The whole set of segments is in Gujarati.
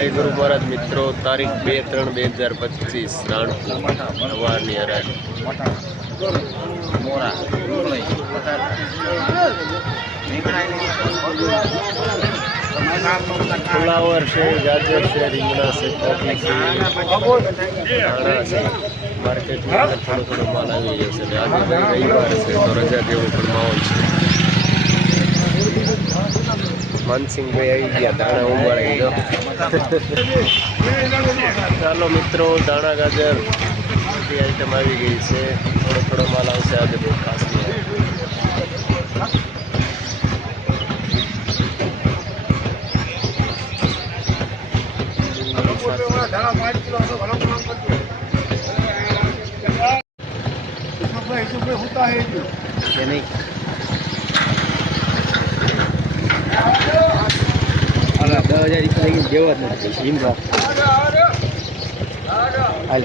જય ગુરુ મહારાજ મિત્રો, તારીખ બે ત્રણ બે હજાર પચીસ રાણપુર સવારની હરાજી ફુલાવર છે, ગાજર છે, રીંગણા છે કોફી છે, ધાણા છે. માર્કેટમાં થોડો થોડો માલ આવી ગયો છે આજે રવિવાર છે, તો રજા જેવો પણ માહોલ છે. માનસિંહભાઈ આવી ગયા ધાણા ઉંબાળી ગયો. ચાલો મિત્રો ધાણા ગાજર બધી આઈટમ આવી ગઈ છે. થોડો થોડો માલ આવશે આજે બહુ ખાસ નહીં. કે નહીં અલા દસ હજાર રૂપિયા લઈને જેવા જ નથી હિમરા હાલ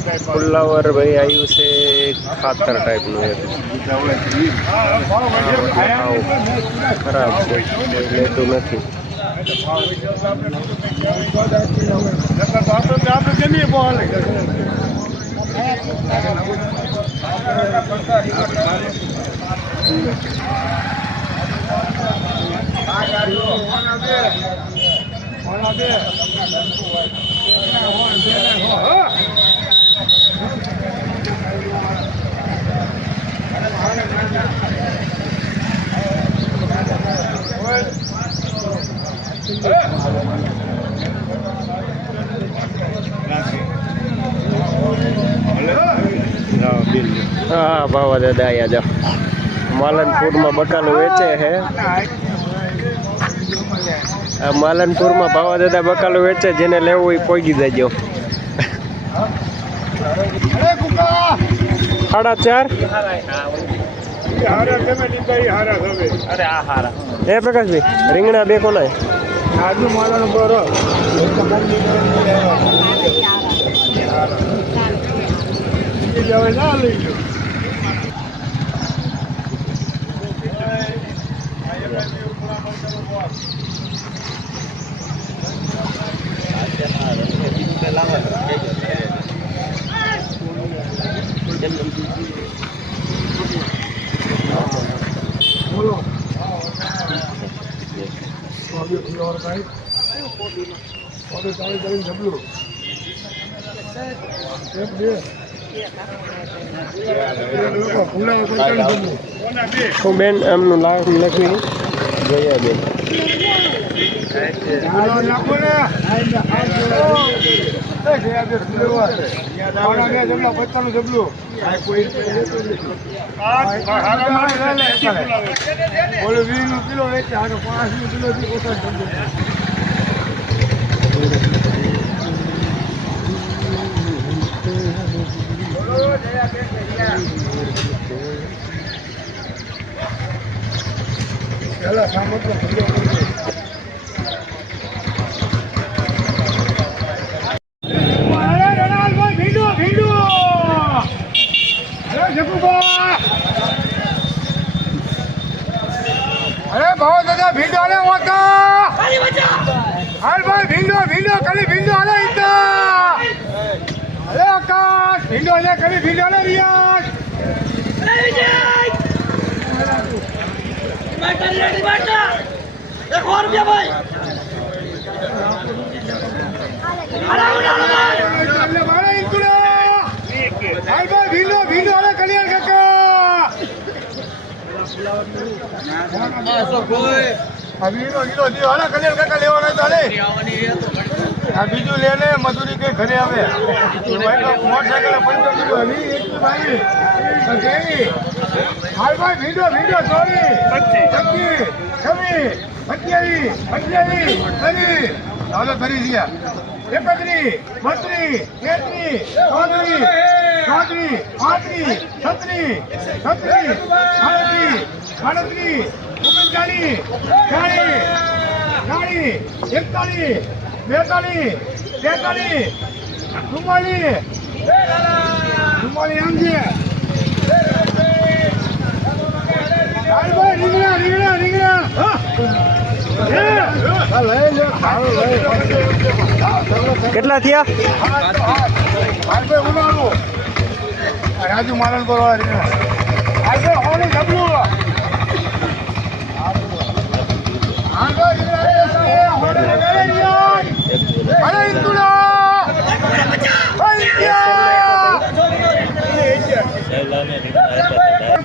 ભાઈ આવ્યું છે ખાતર ટાઈપનું એક. ખરાબ છે લેતું નથી. હા, ભાવા દાદા આયા જાઓ માલનપુરમાં બકાલું વેચે છે. આ માલનપુરમાં ભાવા દાદા બકાલું વેચે, જેને લેવું એ પોગી દેજો સાડા ચાર. એ હે પ્રકાશભાઈ, રીંગણા બે કોના? આજુ માલાનો બરો ના લઈ ગયો બોલો સ્વામી ફુલાવર ભાઈ ચાલી ચાલી એક બે બેન એમનું લાખ લખી જોઈએ બેન નાખો ને બચ્ચાનું જબલું બોલો વીસનું કિલો વેચે પાંચનું કિલો. થી અરે ભાવ દાદા ભીંડો આલે વાકા હાલ ભાઈ ભીંડો ભીંડો કલી ભીંડો આલે ઇતા અરે આકાશ ભીંડો આલે કલી ભીંડો આલે રિયાજ એકસો રૂપિયા ભાઈ બીજું લે ને મજૂરી કઈ ઘરે આવે. મોટરસાયકલ પંચોતેર હલી ભાઈ? હાલ ભીંડો ભીંડો સોરી પચીસ છવ્વીસ અઠ્યાવીસ અઠ્યાવીસ ત્રીસ ચાલો કરી ગયા એકત્રીસ બત્રીસ તેત્રીસ ચોત્રીસ ચોત્રીસ પાંત્રીસ છત્રીસ છત્રીસ સાડત્રીસ સાડત્રીસ ઓગણચાલીસ ચાલીસ ચાલીસ એકતાલીસ બેતાલીસ તેતાલીસ ચુમ્માલીસ ચુમ્માલીસ એમ છે હાલ ભાઈ રીંગણા રીંગણા રીંગણા હા. એ, હા, લઈ લે, ખાઓ, લઈ, લઈ. કેટલા થયા? રાજુ મારણ પર વાળા રીંગણા હાલ ભાઈ હોળી જબલું હાલ ભાઈ રીંગણા એ, હોળી લગાડી રહ્યા. અરે ઇન્દુરા! અરે ઇન્ડિયા!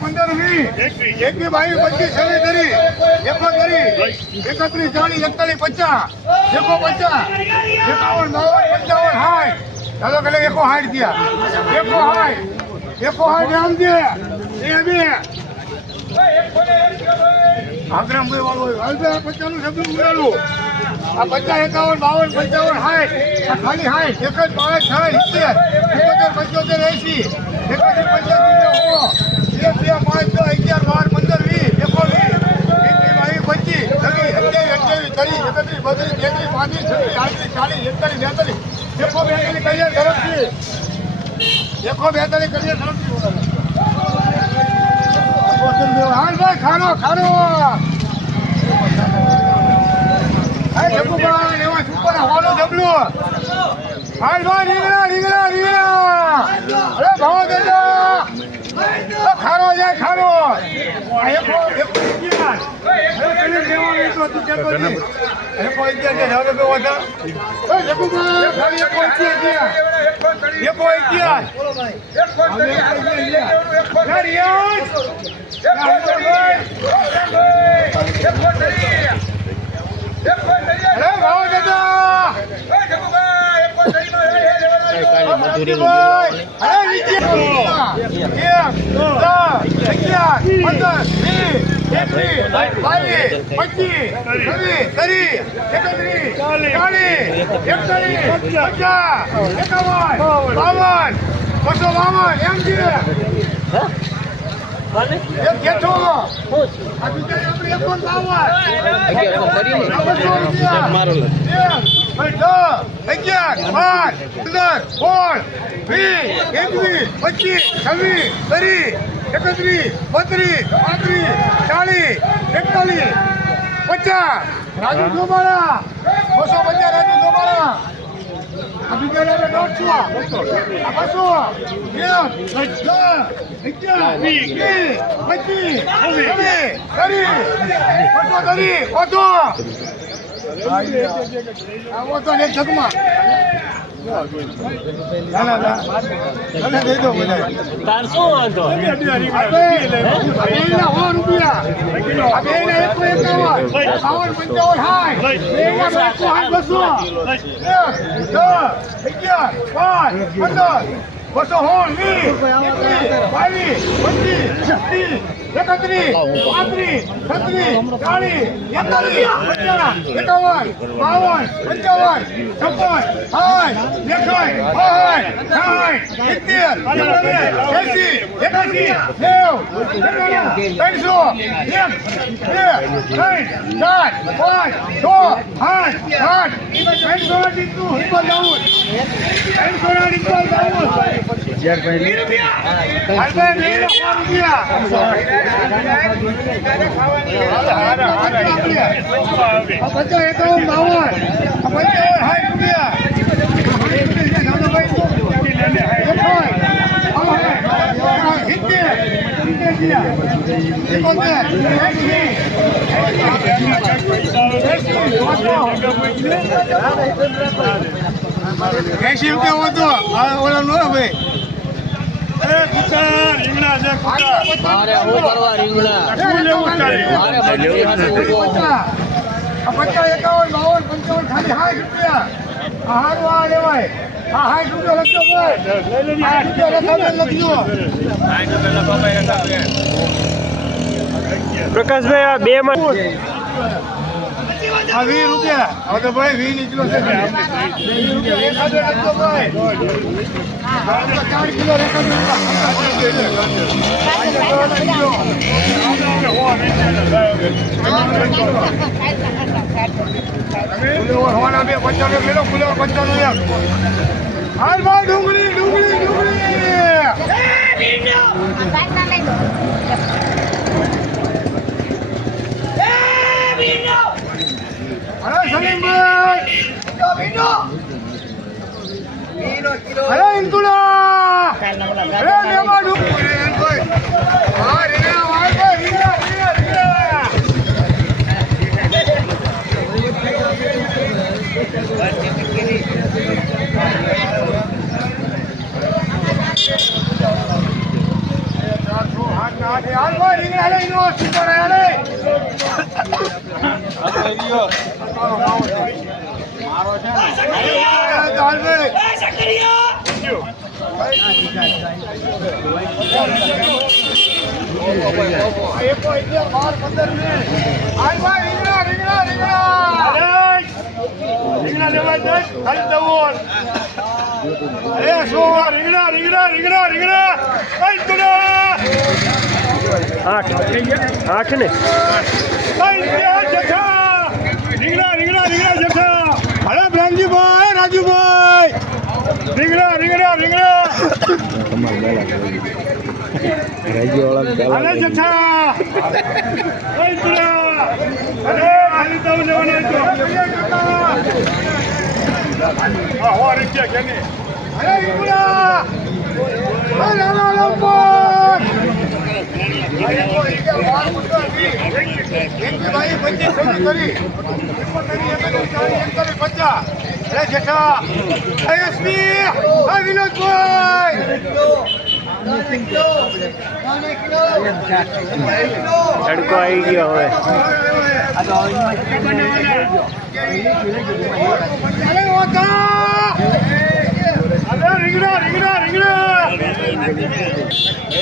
પંદર વીસ એકવી બાવીસ, પચીસ, છવ્વીસ કરી એકો કરી, એકત્રીસ, ચાલીસ, એકતાલીસ, પચાસ એકો પચાસ, એકાવન, બાવન, પંચાવન સાઠ ચાલો કે એકો સાઠ થયા. એકો હાય એકો સાઠ આમ છે એ બે. આગ્રામભાઈ આ પચાસ એકાવન, બાવન, પંચાવન સાઠ આ ખાલી સાઠ એક જ બાવીસ સાઠ સિત્તેર. પંચોતેર એસી એકાસી પંચ્યાસી સો પાંચ અગિયાર બાર પંદર વીસ એકોવીસ બાવીસ પચીસ છવ્વીસ અઠ્યાવીસ અઠ્યાવીસ ત્રીસ ચાલીસ એકતાલીસ બેતાલીસ એકો બેતાલીસ કરિયર ઝડપથી એકો બેતાલીસ કરિયર ઝડપથી હાલ ભાઈ ખાનો ખાનો હોલો ભાઈ રીંગણા રીંગણા રીંગણા અરે ભાવ અ ખારો જાય ખારો. આ એકો એકો અગિયાર અરે પેલી લેવાનું એટલું હતું કેતો નહીં એકો અગિયાર છે હવે બે વધા એ જગુભાઈ ખાલી અગિયાર એકો અગિયાર હવે એકો અગિયાર યા રિયાઝ યા હરભાઈ અરે ભાવ દાદા બસો બાવન એમ એકોન બાવન બસો રૂપિયા અગિયાર બાર પંદર સોળ વીસ એકવીસ પચીસ, છવ્વીસ, ત્રીસ એકત્રીસ બત્રીસ પાંત્રીસ ચાલીસ એકતાલીસ પચાસ. રાજુ જોમાળા બસો પચાસ રાજુ આવો જગમાં તાર શું વાંધો બસો સોળ વીસ બાવીસ પચીસ એકત્રીસ પાંત્રીસ છત્રીસ ચાલીસ એકતાલીસ એકાવન બાવન પંચાવન છપ્પન સાઠ એકસઠ સાઠ સાઠ સિત્તેર એસી એકાસી નેવ ત્રણસો એક બે ત્રણ ચાર પાંચ છ આઠ આઠ ત્રણસો ના ટીકનું હિંમત લાવું ત્રણસો ના ટીકનું લાવું પચાસ એકાવન બાવન પંચાવન સાઠ રૂપિયા એસી રૂપિયા આ ઓલા નો ભાઈ. કુતરા રીંગણા છે કુતરા. મારે હું કરવા રીંગણા? શું લેવું તારે? મારે મજૂરી હાથે ઊભો હું. આ પચાસ એકાવન બાવન પંચાવન ખાલી સાઠ રૂપિયા. આ આ લેવાય. આ સાઠ રૂપિયા લખજો ભાઈ. સાઠ રૂપિયા લખજો. પ્રકાશભાઈ આ બે માં આ વીસ રૂપિયા. હવે તો ભાઈ વીસ નીકળો છે. હોવાના બે પંચાણું કિલો કિલો પંચાણું એક હાલ ભાઈ ડુંગળી ડુંગળી ડુંગળી અરે સલીમભાઈ અરે ઇન્દુલા અરે લેવા ડુંગળી હા રીંગણા વાળ ભાઈ રીંગણા રીંગણા રીંગણા હાલ ભાઈ રીંગણા લઈ લો સુપર લે હાલ ભાઈ મિનિટ હાલ ભાઈ રીંગણા રીંગણા રીંગણા ખાલી દઉં અરે સો રીંગણા રીંગણા રીંગણા રીંગણા રીંગણા રીંગણા જથ્થા. અરે કઈ તુડા અરે ખાલી દઉં લેવાના હા રીંગ્યા કે અરે રીંગણા અરે લાલા લંબર તડકો આવી ગયો હવે. રીંગણા રીંગણા રીંગણા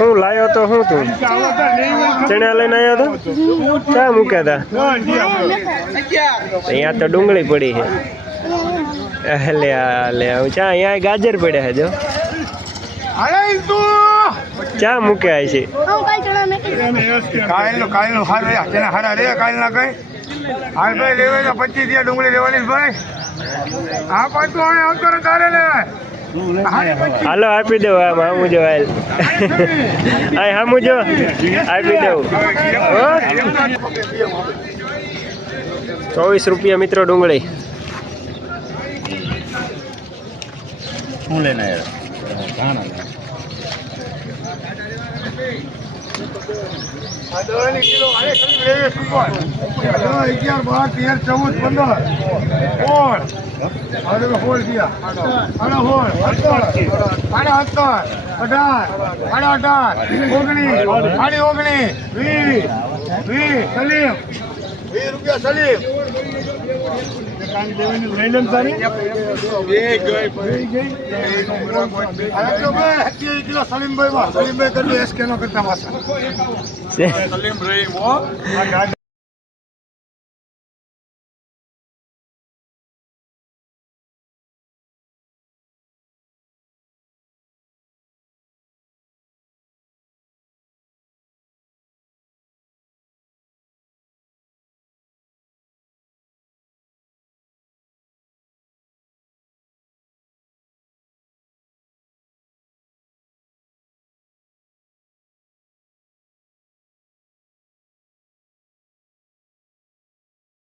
હું લાયો તો શું તું? ચણા લઈને આવ્યો તો? ક્યાં મૂક્યા હતા અહીંયા તો ડુંગળી પડી છે. લે લે હું ચા અહીંયા ગાજર પડ્યા છે જો. ચા મૂક્યા છે? પચીસ ડુંગળી લેવાની ભાઈ આ પાછું હવે આવતો તારે લે હાલે આપી દઉં આમ હા જો હાલ. આ હા જો આપી દઉં. ચોવીસ રૂપિયા મિત્રો ડુંગળી. શું લઈને આવ્યા? સુપર દસ અગિયાર બાર તેર ચૌદ પંદર સોળ તો સોળ થયા સાડા સાડા સત્તર અઢાર સાડા અઢાર ઓગણીસ સાડી ઓગણીસ વીસ વીસ, સલીમ. વીસ રૂપિયા સલીમ. સલીમભાઈ માં સલીમભાઈ કર્યું એસ કે નો કરતા પાછા સલીમ રહી